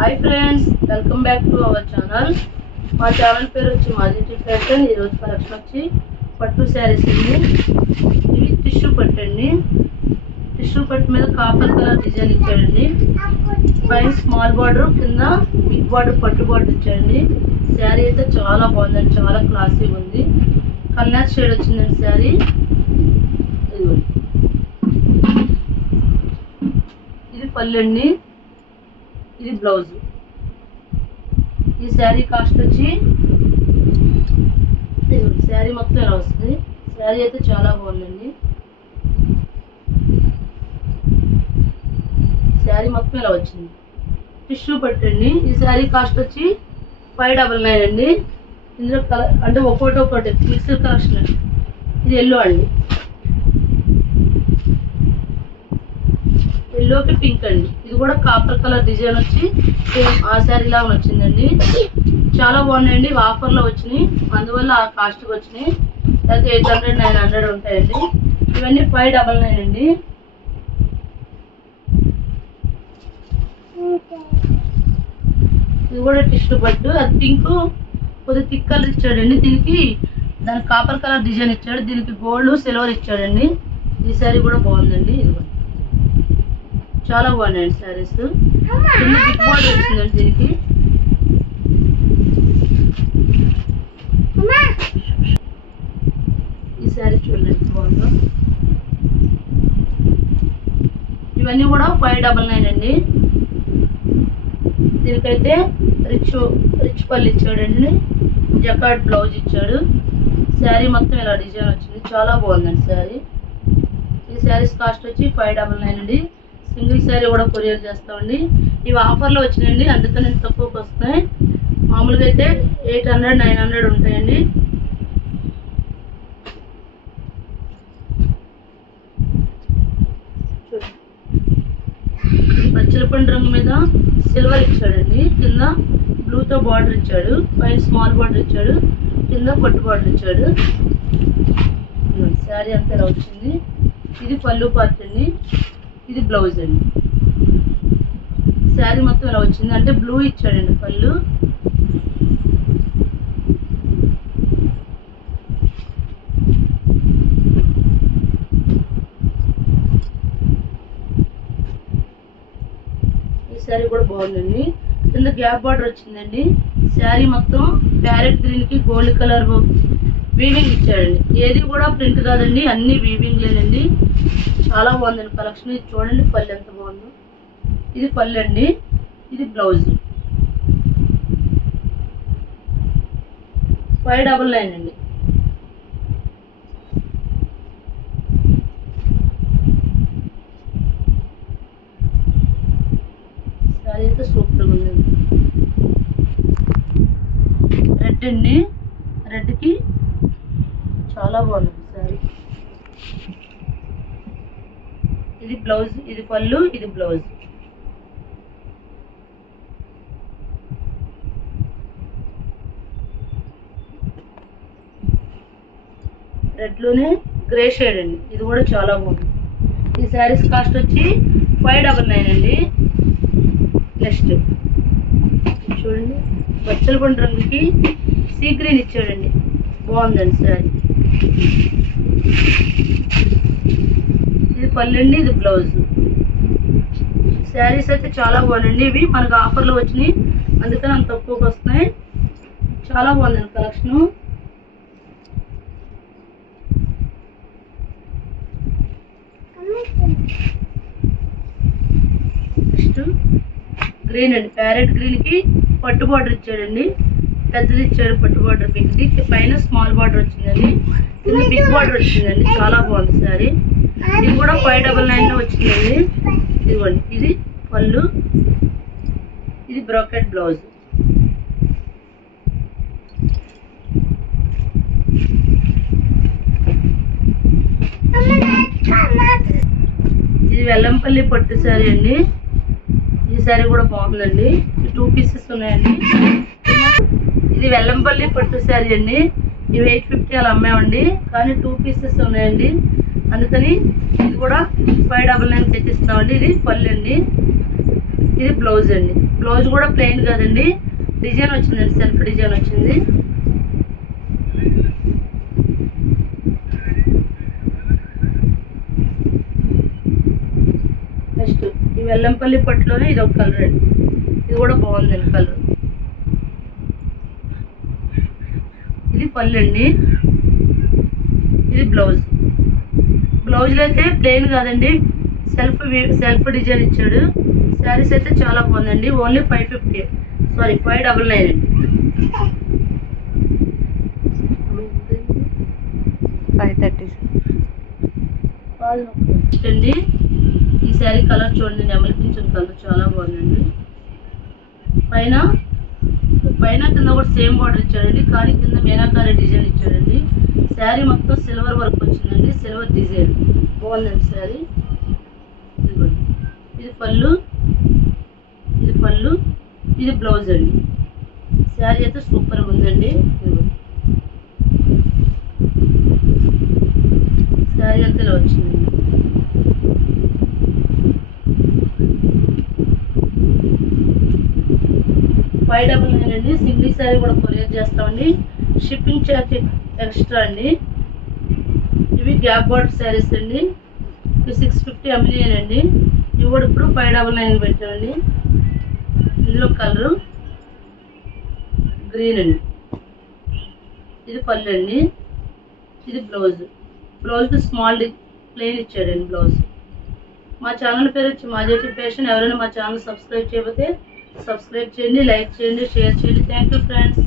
Hi friends welcome back to our channel మా channel పేరు వచ్చి మాజీ ఫ్యాషన్. ఈరోజు కలెక్షన్ వచ్చి పట్టు శారీస్ అండి. ఇవి టిష్యూ పట్టు అండి. టిష్యూ పట్టు మీద కాపర్ కలర్ డిజైన్ ఇచ్చాడండి. పైన స్మాల్ బార్డర్ కింద బిగ్ బార్డర్ పట్టు బార్డర్ ఇచ్చాడండి. శారీ అయితే చాలా బాగుందండి చాలా క్లాసీ ఉంది. కల్నాథ్ షేడ్ వచ్చిందండి శారీ. ఇది పళ్ళు అండి. ఇది బ్లౌజ్. ఈ శారీ కాస్ట్ వచ్చి శారీ మొత్తం ఇలా వస్తుంది? శారీ అయితే చాలా బాగుందండి శారీ మొత్తం ఇలా వచ్చింది? టిష్యూ పట్టండి ఈ శారీ కాస్ట్ వచ్చి ఫైవ్ డబల్ నైన్ అండి. ఇందులో కలర్ అంటే ఒక్కోటి ఒక్కోటి మిక్స్డ్ కలెక్షన్ అండి ఇది ఎల్లో అండి. ఎల్లోకి పింక్ అండి. ఇది కూడా కాపర్ కలర్ డిజైన్ వచ్చి సేమ్ ఆ శారీ లాగా వచ్చిందండి. చాలా బాగున్నాయండి. ఆఫర్లో వచ్చినాయి. అందువల్ల ఆ కాస్ట్కి వచ్చినాయి. అయితే ఎయిట్ హండ్రెడ్ నైన్ హండ్రెడ్ ఉంటాయండి. ఇవన్నీ ఫైవ్ డబల్ నైన్ అండి. ఇది కూడా టిష్యూ పట్టు అది పింక్ కొద్దిగా థిక్ కలర్ ఇచ్చాడండి. దీనికి దానికి కాపర్ కలర్ డిజైన్ ఇచ్చాడు. దీనికి గోల్డ్ సిల్వర్ ఇచ్చాడండి. ఈ శారీ కూడా బాగుందండి. ఇది కూడా. చాలా బాగున్నాయండి శారీస్. కింద బిగ్ బార్డర్ వచ్చిందండి దీనికి. ఈ శారీ చూడండి ఎంత బాగుందో. ఇవన్నీ కూడా ఫైవ్ డబల్ నైన్ అండి. దీనికైతే రిచ్ రిచ్ పళ్ళు ఇచ్చాడండి. జకాట్ బ్లౌజ్ ఇచ్చాడు. శారీ మొత్తం ఇలా డిజైన్ వచ్చింది. చాలా బాగుందండి శారీ. ఈ శారీస్ కాస్ట్ వచ్చి ఫైవ్ డబల్ నైన్ అండి. సింగిల్ శారీ కూడా కొరియర్ చేస్తామండి ఇవి ఆఫర్లో వచ్చినాయండి. అందుకని నేను తక్కువకి వస్తున్నాయి. మామూలుగా అయితే ఎయిట్ హండ్రెడ్ నైన్ హండ్రెడ్ ఉంటాయండి. పచ్చలపండు రంగు మీద సిల్వర్ ఇచ్చాడండి. కింద బ్లూతో బార్డర్ ఇచ్చాడు. పైన స్మాల్ బార్డర్ ఇచ్చాడు. కింద పట్టు బార్డర్ ఇచ్చాడు. శారీ అంతా ఇలా వచ్చింది. ఇది పళ్ళు పార్ట్ అండి ఇది బ్లౌజ్ అండి. శారీ మొత్తం ఇలా వచ్చింది. అంటే బ్లూ ఇచ్చాడండి పళ్ళు. ఈ శారీ కూడా బాగుందండి. కింద గ్యాప్ బార్డర్ వచ్చిందండి. శారీ మొత్తం ప్యారెట్ గ్రీన్కి గోల్డ్ కలర్ వీవింగ్ ఇచ్చాడండి. ఏది కూడా ప్రింట్ కాదండి అన్ని వీవింగ్ లేనండి. చాలా బాగుందండి కలెక్షన్ ఇది చూడండి పళ్ళు ఎంత బాగుందో. ఇది పళ్ళు అండి. ఇది బ్లౌజ్ ఫైవ్ డబల్ నైన్ అండి. శారీ అయితే సూపర్గా ఉందండి. రెడ్ అండి. రెడ్కి చాలా బాగుంది సారీ. ఇది బ్లౌజ్ ఇది పళ్ళు ఇది బ్లౌజ్. రెడ్లోనే గ్రే షేడ్ అండి. ఇది కూడా చాలా బాగుంది. ఈ శారీస్ కాస్ట్ వచ్చి ఫైవ్ డబల్ నైన్ అండి. నెక్స్ట్. చూడండి. బచ్చల పండు రంగుకి సీ గ్రీన్ ఇచ్చాడండి. బాగుందండి శారీ. పల్లెండి ఇది బ్లౌజ్ శారీస్ అయితే చాలా బాగుందండి ఇవి మనకు ఆఫర్లు వచ్చినాయి. అందుకని అంత తక్కువకి వస్తున్నాయి. చాలా బాగుందండి కలెక్షను నెక్స్ట్ గ్రీన్ అండి. ప్యారెట్ గ్రీన్కి పట్టు బార్డర్ ఇచ్చాడండి. పెద్దది ఇచ్చాడు పట్టు బార్డర్ పింక్ పైన స్మాల్ బార్డర్ వచ్చిందండి. బిగ్ బార్డర్ వచ్చిందండి. చాలా బాగుంది సారీ ఇది కూడా ఫైవ్ డబల్ నైన్లో వచ్చిందండి. ఇదిగోండి ఇది పళ్ళు ఇది బ్రోకెట్ బ్లౌజ్. ఇది వెల్లంపల్లి పట్టు శారీ అండి. ఈ శారీ కూడా బాగుందండి. టూ పీసెస్ ఉన్నాయండి. ఇది వెల్లంపల్లి పట్టు శారీ అండి. ఇవి ఎయిట్ ఫిఫ్టీ అలా అమ్మామండి. కానీ టూ పీసెస్ ఉన్నాయండి. అందుకని ఇది కూడా ఫైవ్ డబల్ నైన్ తెచ్చిస్తామండి ఇది పళ్ళు అండి. ఇది బ్లౌజ్ అండి. బ్లౌజ్ కూడా ప్లెయిన్ కదండి. డిజైన్ వచ్చిందండి. సెల్ఫ్ డిజైన్ వచ్చింది. నెక్స్ట్ ఈ వెల్లంపల్లి పట్టులోనే ఇది ఒక కలర్ అండి. ఇది కూడా బాగుందండి కలర్. ఇది పళ్ళు అండి. ఇది బ్లౌజ్. బ్లౌజ్లో అయితే ప్లెయిన్ కాదండి. సెల్ఫ్ సెల్ఫ్ డిజైన్ ఇచ్చాడు. శారీస్ అయితే చాలా బాగుందండి. Only five fifty sorry five double nine అండి. ఫైవ్ థర్టీ అండి ఈ శారీ కలర్ చూడండి. నెమలి పింఛన్ కలర్ చాలా బాగుందండి. పైన పైన కింద కూడా సేమ్ బార్డర్ ఇచ్చారండి కానీ కింద మీనాకారి డిజైన్ ఇచ్చారండి శారీ మొత్తం సిల్వర్ వర్క్ వచ్చిందండి సిల్వర్ డిజైన్ బాగుందండి శారీ. ఇదిగోండి. ఇది పళ్ళు. ఇది పళ్ళు. ఇది బ్లౌజ్ అండి. శారీ అయితే సూపర్గా ఉందండి. శారీ అంతలో వచ్చింది వచ్చిందండి ఫైవ్ డబల్ నైన్ అండి. సింగిల్ శారీ కూడా కొరియర్ చేస్తామండి. షిప్పింగ్ ఛార్జ్ ఎక్స్ట్రా అండి. ఇవి గ్యాప్ బార్డర్ శారీస్ అండి. ఇవి సిక్స్ ఫిఫ్టీ ఎంఎల్ అండి ఇవి కూడా ఇప్పుడు ఫైవ్ డబల్ నైన్ పెట్టామండి. ఇందులో కలరు గ్రీన్ అండి. ఇది పళ్ళు అండి. ఇది బ్లౌజ్. బ్లౌజ్ స్మాల్ ప్లెయిన్ ఇచ్చాడండి బ్లౌజ్. మా ఛానల్ పేరు వచ్చి మాజేటి ఫ్యాషన్. ఎవరైనా మా ఛానల్ సబ్స్క్రైబ్ చేయకపోతే సబ్స్క్రైబ్ చేయండి లైక్ చేయండి షేర్ చేయండి థ్యాంక్ యూ ఫ్రెండ్స్